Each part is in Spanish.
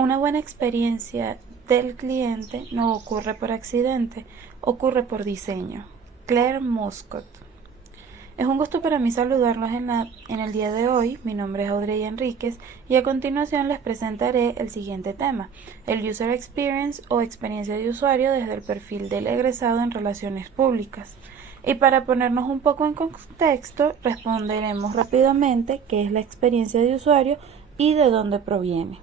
Una buena experiencia del cliente no ocurre por accidente, ocurre por diseño. Claire Muscott. Es un gusto para mí saludarlos en el día de hoy. Mi nombre es Audrey Enríquez y a continuación les presentaré el siguiente tema, el User Experience o experiencia de usuario desde el perfil del egresado en relaciones públicas. Y para ponernos un poco en contexto, responderemos rápidamente qué es la experiencia de usuario y de dónde proviene.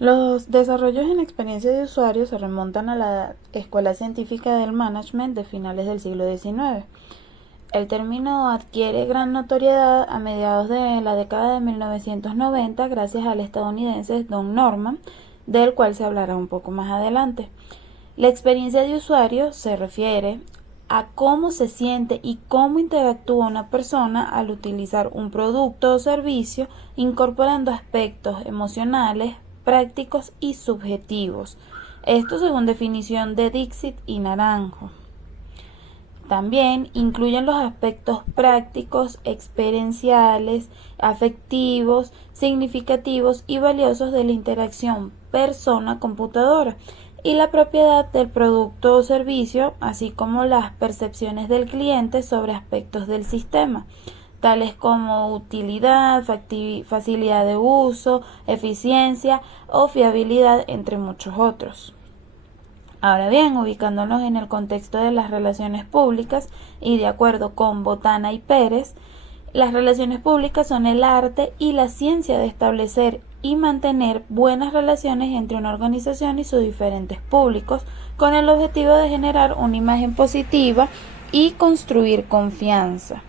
Los desarrollos en experiencia de usuario se remontan a la Escuela Científica del Management de finales del siglo XIX. El término adquiere gran notoriedad a mediados de la década de 1990 gracias al estadounidense Don Norman, del cual se hablará un poco más adelante. La experiencia de usuario se refiere a cómo se siente y cómo interactúa una persona al utilizar un producto o servicio, incorporando aspectos emocionales, prácticos y subjetivos. Esto según definición de Dixit y Naranjo. También incluyen los aspectos prácticos, experienciales, afectivos, significativos y valiosos de la interacción persona-computadora y la propiedad del producto o servicio, así como las percepciones del cliente sobre aspectos del sistema, tales como utilidad, facilidad de uso, eficiencia o fiabilidad, entre muchos otros. Ahora bien, ubicándonos en el contexto de las relaciones públicas y de acuerdo con Botana y Pérez, las relaciones públicas son el arte y la ciencia de establecer y mantener buenas relaciones entre una organización y sus diferentes públicos, con el objetivo de generar una imagen positiva y construir confianza.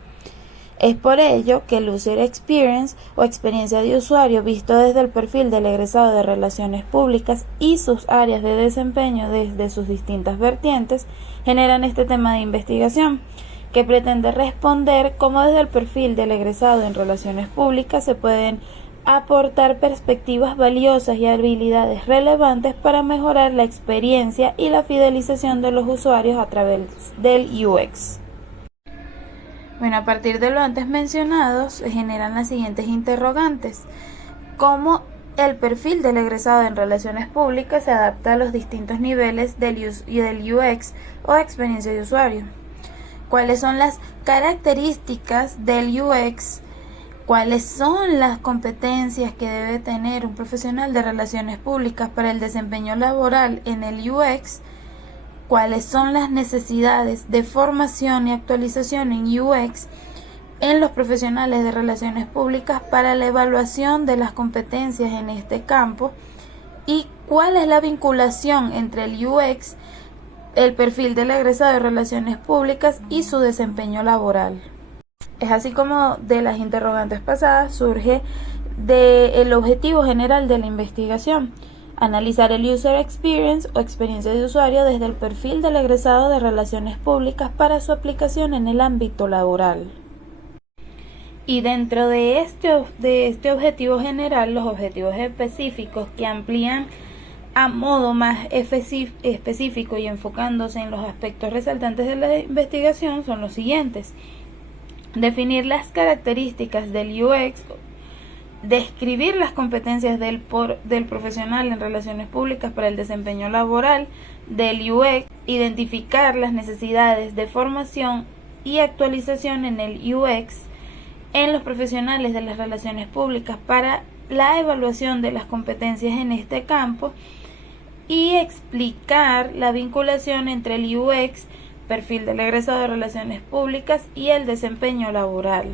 Es por ello que el User Experience o experiencia de usuario visto desde el perfil del egresado de Relaciones Públicas y sus áreas de desempeño desde sus distintas vertientes generan este tema de investigación, que pretende responder cómo desde el perfil del egresado en Relaciones Públicas se pueden aportar perspectivas valiosas y habilidades relevantes para mejorar la experiencia y la fidelización de los usuarios a través del UX. Bueno, a partir de lo antes mencionado, se generan las siguientes interrogantes. ¿Cómo el perfil del egresado en relaciones públicas se adapta a los distintos niveles del UX o experiencia de usuario? ¿Cuáles son las características del UX? ¿Cuáles son las competencias que debe tener un profesional de relaciones públicas para el desempeño laboral en el UX? ¿Cuáles son las necesidades de formación y actualización en UX en los profesionales de relaciones públicas para la evaluación de las competencias en este campo? ¿Y cuál es la vinculación entre el UX, el perfil del egresado de relaciones públicas y su desempeño laboral? Es así como de las interrogantes pasadas surge el objetivo general de la investigación: analizar el User Experience o experiencia de usuario desde el perfil del egresado de Relaciones Públicas para su aplicación en el ámbito laboral. Y dentro de este objetivo general, los objetivos específicos que amplían a modo más específico y enfocándose en los aspectos resaltantes de la investigación son los siguientes: definir las características del UX, describir las competencias del profesional en relaciones públicas para el desempeño laboral del UX, identificar las necesidades de formación y actualización en el UX en los profesionales de las relaciones públicas para la evaluación de las competencias en este campo, y explicar la vinculación entre el UX, perfil del egresado de relaciones públicas, y el desempeño laboral.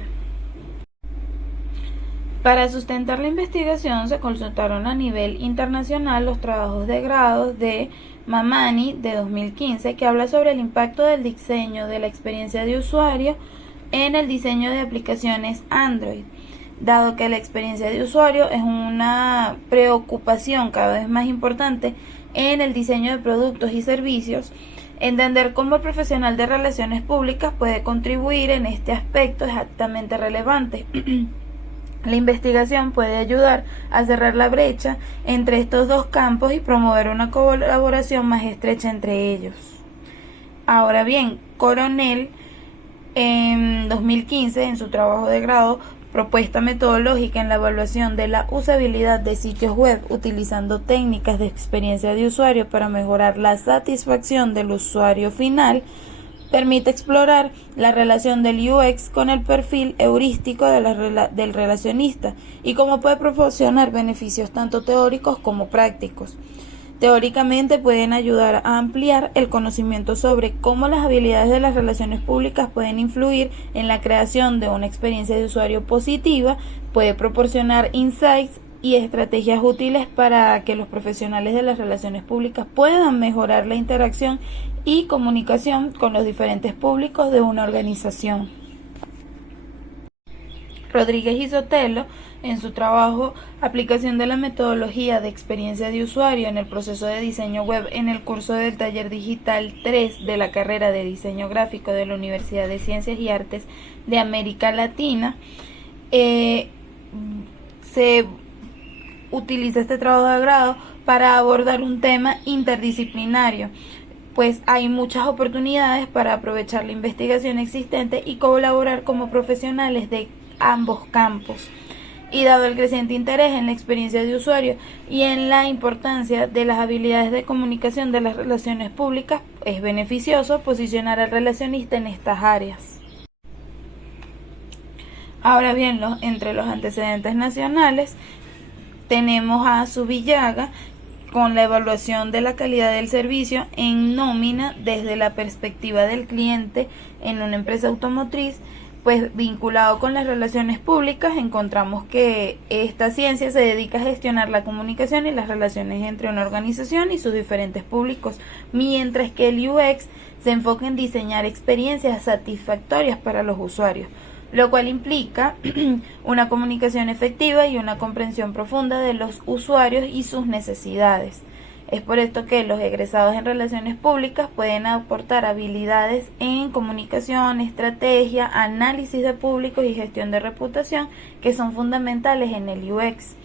Para sustentar la investigación se consultaron a nivel internacional los trabajos de grado de Mamani de 2015, que habla sobre el impacto del diseño de la experiencia de usuario en el diseño de aplicaciones Android. Dado que la experiencia de usuario es una preocupación cada vez más importante en el diseño de productos y servicios, entender cómo el profesional de relaciones públicas puede contribuir en este aspecto es altamente relevante. La investigación puede ayudar a cerrar la brecha entre estos dos campos y promover una colaboración más estrecha entre ellos. Ahora bien, Coronel en 2015, en su trabajo de grado, propuesta metodológica en la evaluación de la usabilidad de sitios web utilizando técnicas de experiencia de usuario para mejorar la satisfacción del usuario final, permite explorar la relación del UX con el perfil heurístico del relacionista y cómo puede proporcionar beneficios tanto teóricos como prácticos. Teóricamente pueden ayudar a ampliar el conocimiento sobre cómo las habilidades de las relaciones públicas pueden influir en la creación de una experiencia de usuario positiva, puede proporcionar insights y estrategias útiles para que los profesionales de las relaciones públicas puedan mejorar la interacción y comunicación con los diferentes públicos de una organización. Rodríguez y Sotelo, en su trabajo Aplicación de la metodología de experiencia de usuario en el proceso de diseño web en el curso del taller digital 3 de la carrera de diseño gráfico de la Universidad de Ciencias y Artes de América Latina, se utiliza este trabajo de grado para abordar un tema interdisciplinario, pues hay muchas oportunidades para aprovechar la investigación existente y colaborar como profesionales de ambos campos. Y dado el creciente interés en la experiencia de usuario y en la importancia de las habilidades de comunicación de las relaciones públicas, es beneficioso posicionar al relacionista en estas áreas. Ahora bien, entre los antecedentes nacionales tenemos a Zubillaga con la evaluación de la calidad del servicio en nómina desde la perspectiva del cliente en una empresa automotriz. Pues vinculado con las relaciones públicas, encontramos que esta ciencia se dedica a gestionar la comunicación y las relaciones entre una organización y sus diferentes públicos, mientras que el UX se enfoca en diseñar experiencias satisfactorias para los usuarios, lo cual implica una comunicación efectiva y una comprensión profunda de los usuarios y sus necesidades. Es por esto que los egresados en relaciones públicas pueden aportar habilidades en comunicación, estrategia, análisis de públicos y gestión de reputación que son fundamentales en el UX.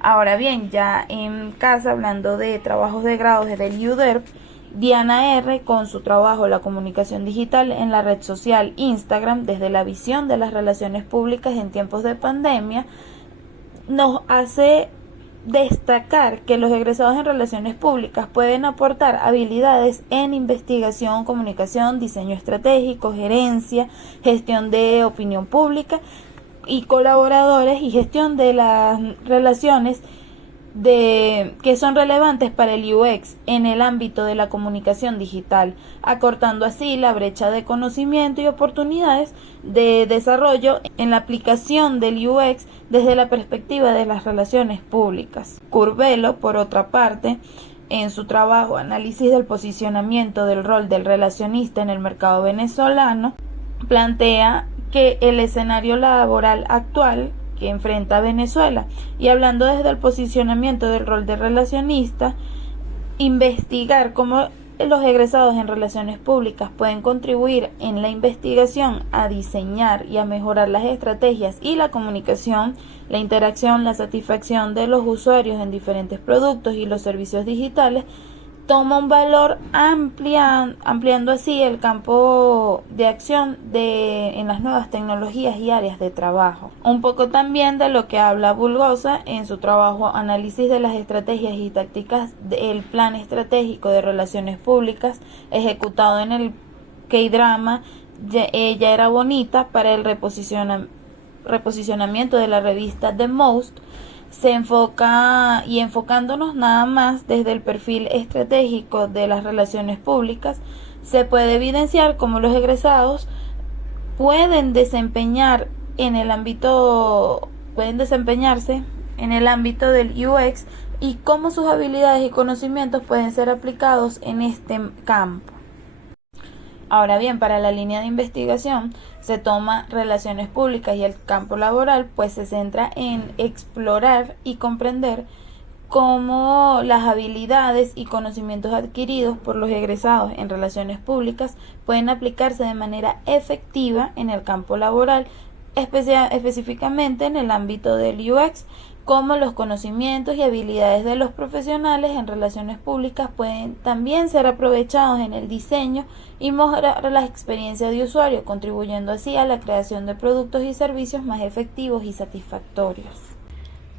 Ahora bien, ya en casa, hablando de trabajos de grado desde el UDERP, Diana R., con su trabajo La comunicación digital en la red social Instagram desde la visión de las relaciones públicas en tiempos de pandemia, nos hace destacar que los egresados en relaciones públicas pueden aportar habilidades en investigación, comunicación, diseño estratégico, gerencia, gestión de opinión pública y colaboradores y gestión de las relaciones que son relevantes para el UX en el ámbito de la comunicación digital, acortando así la brecha de conocimiento y oportunidades de desarrollo en la aplicación del UX desde la perspectiva de las relaciones públicas. Curvelo, por otra parte, en su trabajo Análisis del posicionamiento del rol del relacionista en el mercado venezolano, plantea que el escenario laboral actual que enfrenta Venezuela, y hablando desde el posicionamiento del rol de relacionista, investigar cómo los egresados en relaciones públicas pueden contribuir en la investigación a diseñar y a mejorar las estrategias y la comunicación, la interacción, la satisfacción de los usuarios en diferentes productos y los servicios digitales, toma un valor ampliando así el campo de acción en las nuevas tecnologías y áreas de trabajo. Un poco también de lo que habla Bulgosa en su trabajo Análisis de las estrategias y tácticas del plan estratégico de relaciones públicas ejecutado en el K-drama Ella era bonita para el reposicionamiento de la revista The Most. Se enfoca y enfocándonos nada más desde el perfil estratégico de las relaciones públicas, se puede evidenciar cómo los egresados pueden desempeñarse en el ámbito del UX y cómo sus habilidades y conocimientos pueden ser aplicados en este campo. Ahora bien, para la línea de investigación se toma relaciones públicas y el campo laboral, pues se centra en explorar y comprender cómo las habilidades y conocimientos adquiridos por los egresados en relaciones públicas pueden aplicarse de manera efectiva en el campo laboral, específicamente en el ámbito del UX, como los conocimientos y habilidades de los profesionales en relaciones públicas pueden también ser aprovechados en el diseño y mejorar la experiencia de usuario, contribuyendo así a la creación de productos y servicios más efectivos y satisfactorios.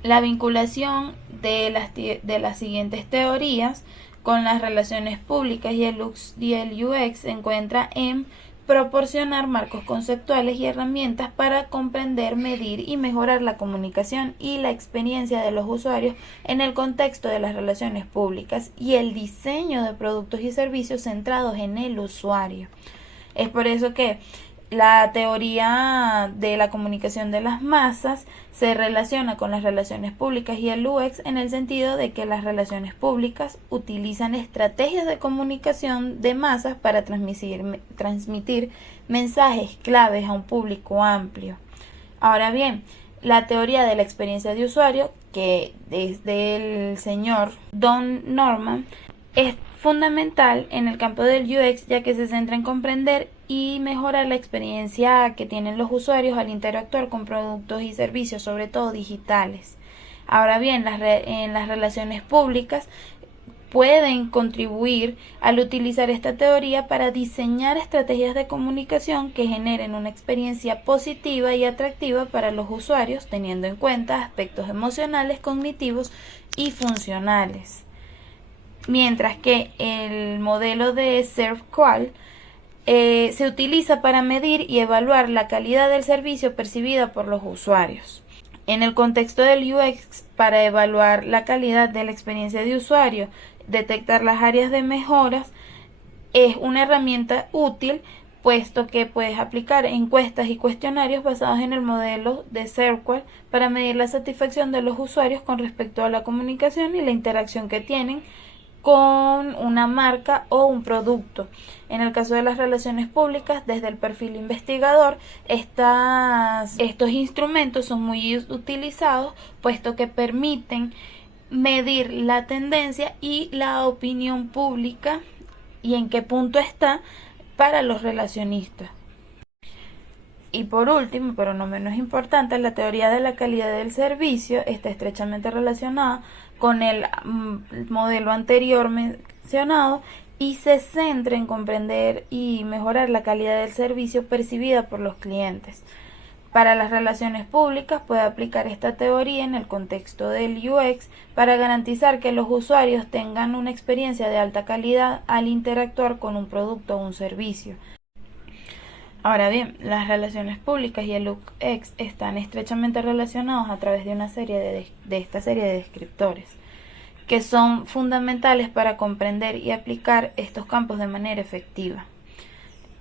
La vinculación de las siguientes teorías con las relaciones públicas y el UX se encuentra en proporcionar marcos conceptuales y herramientas para comprender, medir y mejorar la comunicación y la experiencia de los usuarios en el contexto de las relaciones públicas y el diseño de productos y servicios centrados en el usuario. Es por eso que la teoría de la comunicación de las masas se relaciona con las relaciones públicas y el UX en el sentido de que las relaciones públicas utilizan estrategias de comunicación de masas para transmitir mensajes claves a un público amplio. Ahora bien, la teoría de la experiencia de usuario, que es del señor Don Norman, es fundamental en el campo del UX, ya que se centra en comprender y mejorar la experiencia que tienen los usuarios al interactuar con productos y servicios, sobre todo digitales. Ahora bien, en las relaciones públicas pueden contribuir al utilizar esta teoría para diseñar estrategias de comunicación que generen una experiencia positiva y atractiva para los usuarios, teniendo en cuenta aspectos emocionales, cognitivos y funcionales. Mientras que el modelo de SERVQUAL se utiliza para medir y evaluar la calidad del servicio percibida por los usuarios. En el contexto del UX, para evaluar la calidad de la experiencia de usuario, detectar las áreas de mejoras, es una herramienta útil, puesto que puedes aplicar encuestas y cuestionarios basados en el modelo de SERVQUAL para medir la satisfacción de los usuarios con respecto a la comunicación y la interacción que tienen con una marca o un producto. En el caso de las relaciones públicas, desde el perfil investigador, estos instrumentos son muy utilizados, puesto que permiten medir la tendencia y la opinión pública y en qué punto está para los relacionistas. Y por último, pero no menos importante, la teoría de la calidad del servicio está estrechamente relacionada con el modelo anterior mencionado y se centra en comprender y mejorar la calidad del servicio percibida por los clientes. Para las relaciones públicas puede aplicar esta teoría en el contexto del UX para garantizar que los usuarios tengan una experiencia de alta calidad al interactuar con un producto o un servicio. Ahora bien, las relaciones públicas y el UX están estrechamente relacionados a través de una serie de esta serie de descriptores que son fundamentales para comprender y aplicar estos campos de manera efectiva.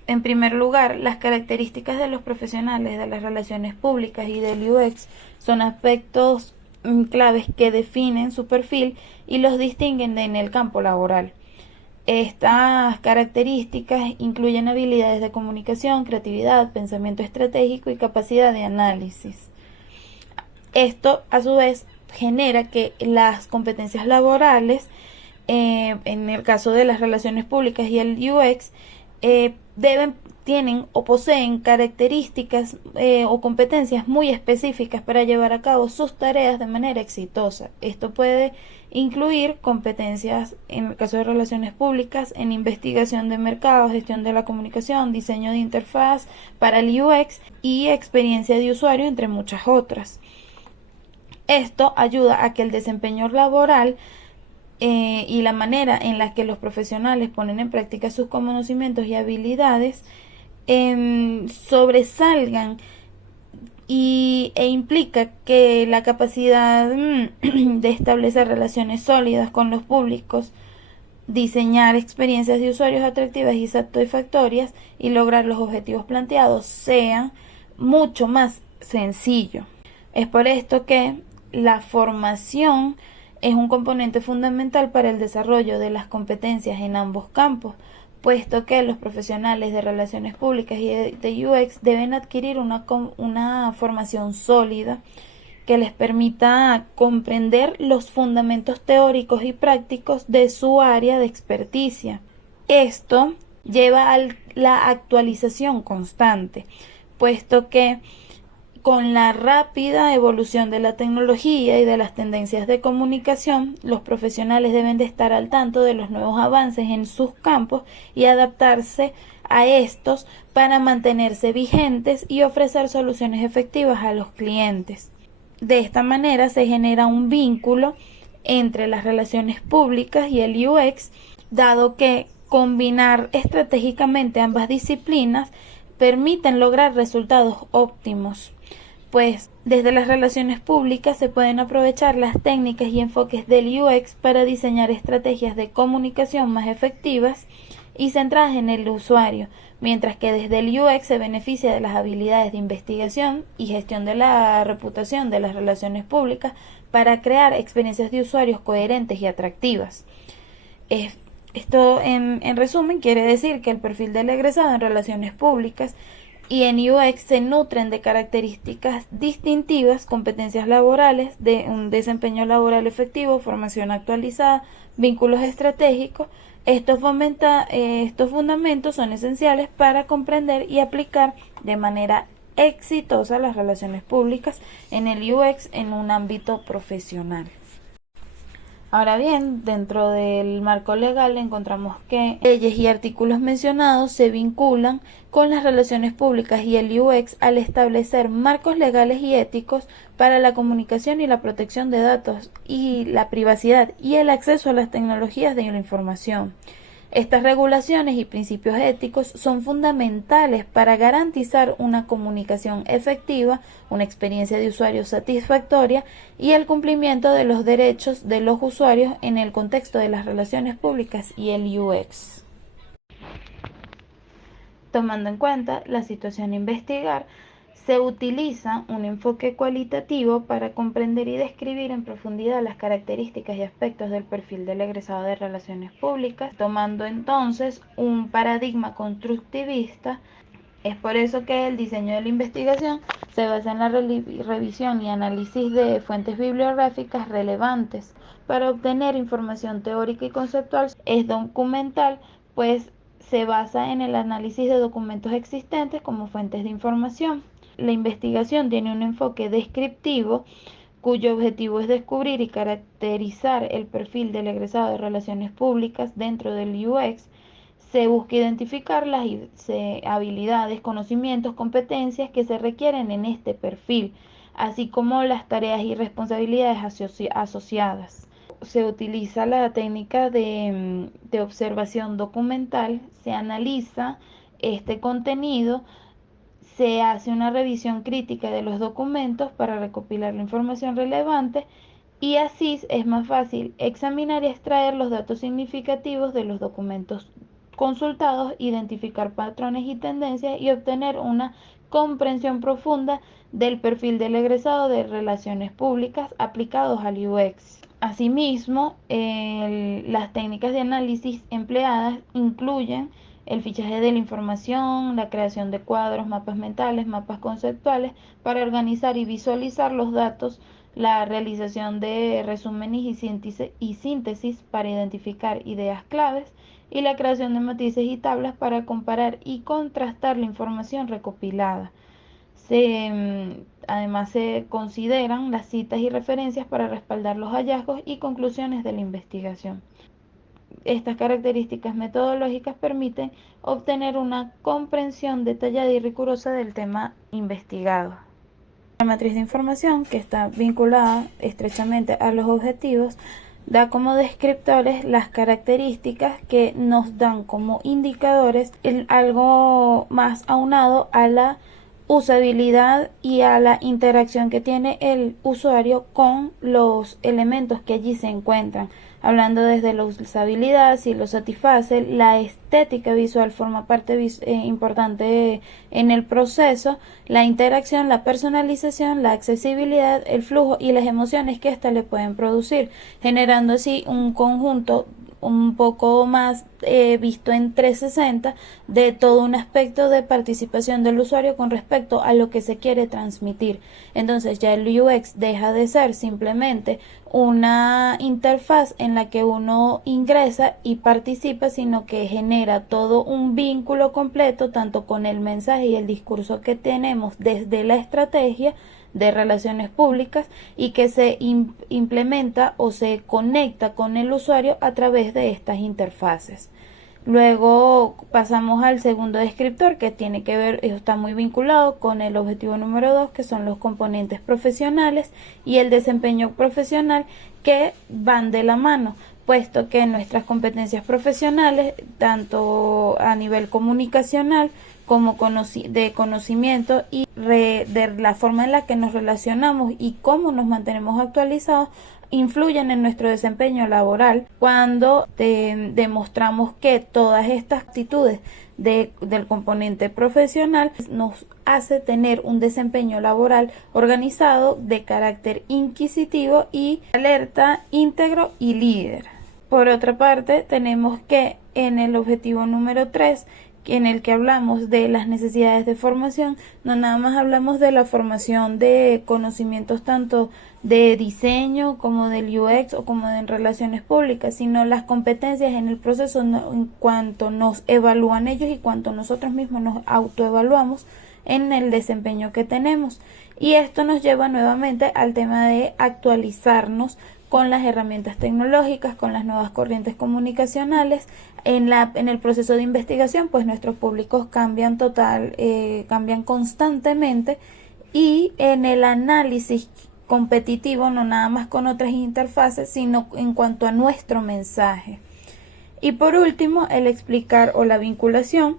En primer lugar, las características de los profesionales de las relaciones públicas y del UX son aspectos claves que definen su perfil y los distinguen en el campo laboral. Estas características incluyen habilidades de comunicación, creatividad, pensamiento estratégico y capacidad de análisis. Esto, a su vez, genera que las competencias laborales, en el caso de las relaciones públicas y el UX, tienen o poseen características o competencias muy específicas para llevar a cabo sus tareas de manera exitosa. Esto puede incluir competencias, en el caso de relaciones públicas, en investigación de mercado, gestión de la comunicación, diseño de interfaz para el UX y experiencia de usuario, entre muchas otras. Esto ayuda a que el desempeño laboral y la manera en la que los profesionales ponen en práctica sus conocimientos y habilidades sobresalgan e implica que la capacidad de establecer relaciones sólidas con los públicos, diseñar experiencias de usuarios atractivas y satisfactorias y lograr los objetivos planteados sea mucho más sencillo. Es por esto que la formación es un componente fundamental para el desarrollo de las competencias en ambos campos, puesto que los profesionales de relaciones públicas y de UX deben adquirir una formación sólida que les permita comprender los fundamentos teóricos y prácticos de su área de experticia. Esto lleva a la actualización constante, puesto que Con la rápida evolución de la tecnología y de las tendencias de comunicación, los profesionales deben de estar al tanto de los nuevos avances en sus campos y adaptarse a estos para mantenerse vigentes y ofrecer soluciones efectivas a los clientes. De esta manera se genera un vínculo entre las relaciones públicas y el UX, dado que combinar estratégicamente ambas disciplinas permiten lograr resultados óptimos, pues desde las relaciones públicas se pueden aprovechar las técnicas y enfoques del UX para diseñar estrategias de comunicación más efectivas y centradas en el usuario, mientras que desde el UX se beneficia de las habilidades de investigación y gestión de la reputación de las relaciones públicas para crear experiencias de usuarios coherentes y atractivas. Esto en resumen quiere decir que el perfil del egresado en relaciones públicas y en UX se nutren de características distintivas, competencias laborales, de un desempeño laboral efectivo, formación actualizada, vínculos estratégicos. Estos fundamentos son esenciales para comprender y aplicar de manera exitosa las relaciones públicas en el UX en un ámbito profesional. Ahora bien, dentro del marco legal encontramos que leyes y artículos mencionados se vinculan con las relaciones públicas y el UX al establecer marcos legales y éticos para la comunicación y la protección de datos y la privacidad y el acceso a las tecnologías de la información. Estas regulaciones y principios éticos son fundamentales para garantizar una comunicación efectiva, una experiencia de usuario satisfactoria y el cumplimiento de los derechos de los usuarios en el contexto de las relaciones públicas y el UX. Tomando en cuenta la situación a investigar, se utiliza un enfoque cualitativo para comprender y describir en profundidad las características y aspectos del perfil del egresado de relaciones públicas, tomando entonces un paradigma constructivista. Es por eso que el diseño de la investigación se basa en la revisión y análisis de fuentes bibliográficas relevantes para obtener información teórica y conceptual. Es documental, pues se basa en el análisis de documentos existentes como fuentes de información. La investigación tiene un enfoque descriptivo cuyo objetivo es descubrir y caracterizar el perfil del egresado de relaciones públicas dentro del UX. Se busca identificar las habilidades, conocimientos, competencias que se requieren en este perfil, así como las tareas y responsabilidades asociadas. Se utiliza la técnica de observación documental, se analiza este contenido, se hace una revisión crítica de los documentos para recopilar la información relevante y así es más fácil examinar y extraer los datos significativos de los documentos consultados, identificar patrones y tendencias y obtener una comprensión profunda del perfil del egresado de relaciones públicas aplicados al UX. Asimismo, las técnicas de análisis empleadas incluyen el fichaje de la información, la creación de cuadros, mapas mentales, mapas conceptuales para organizar y visualizar los datos, la realización de resúmenes y síntesis para identificar ideas claves y la creación de matrices y tablas para comparar y contrastar la información recopilada. Además se consideran las citas y referencias para respaldar los hallazgos y conclusiones de la investigación. Estas características metodológicas permiten obtener una comprensión detallada y rigurosa del tema investigado. La matriz de información, que está vinculada estrechamente a los objetivos, da como descriptores las características que nos dan como indicadores algo más aunado a la usabilidad y a la interacción que tiene el usuario con los elementos que allí se encuentran. Hablando desde la usabilidad, si lo satisface, la estética visual forma parte importante en el proceso, la interacción, la personalización, la accesibilidad, el flujo y las emociones que ésta le pueden producir, generando así un conjunto un poco más visto en 360 de todo un aspecto de participación del usuario con respecto a lo que se quiere transmitir. Entonces ya el UX deja de ser simplemente una interfaz en la que uno ingresa y participa, sino que genera todo un vínculo completo tanto con el mensaje y el discurso que tenemos desde la estrategia de relaciones públicas y que se implementa o se conecta con el usuario a través de estas interfaces. Luego pasamos al segundo descriptor, que tiene que ver, está muy vinculado con el objetivo número 2, que son los componentes profesionales y el desempeño profesional, que van de la mano, puesto que nuestras competencias profesionales, tanto a nivel comunicacional como de conocimiento y de la forma en la que nos relacionamos y cómo nos mantenemos actualizados, influyen en nuestro desempeño laboral cuando demostramos que todas estas actitudes del componente profesional nos hace tener un desempeño laboral organizado, de carácter inquisitivo y alerta, íntegro y líder. Por otra parte, tenemos que en el objetivo número 3, en el que hablamos de las necesidades de formación, no nada más hablamos de la formación de conocimientos tanto de diseño como del UX o como de relaciones públicas, sino las competencias en el proceso en cuanto nos evalúan ellos y cuanto nosotros mismos nos autoevaluamos en el desempeño que tenemos. Y esto nos lleva nuevamente al tema de actualizarnos con las herramientas tecnológicas, con las nuevas corrientes comunicacionales. En el proceso de investigación, pues nuestros públicos cambian cambian constantemente, y en el análisis competitivo, no nada más con otras interfaces, sino en cuanto a nuestro mensaje. Y por último, el explicar o la vinculación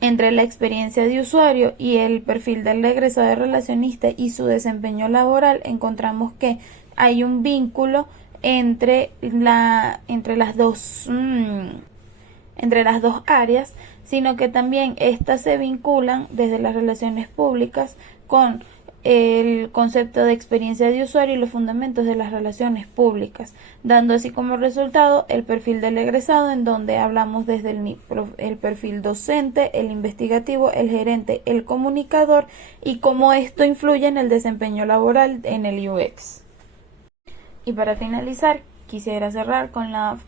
entre la experiencia de usuario y el perfil del egresado relacionista y su desempeño laboral. Encontramos que hay un vínculo entre las dos áreas, sino que también estas se vinculan desde las relaciones públicas con el concepto de experiencia de usuario y los fundamentos de las relaciones públicas, dando así como resultado el perfil del egresado, en donde hablamos desde el perfil docente, el investigativo, el gerente, el comunicador, y cómo esto influye en el desempeño laboral en el UX. Y para finalizar, quisiera cerrar con la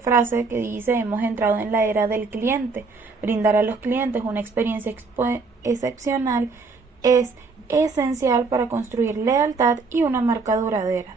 frase que dice: hemos entrado en la era del cliente. Brindar a los clientes una experiencia excepcional es esencial para construir lealtad y una marca duradera.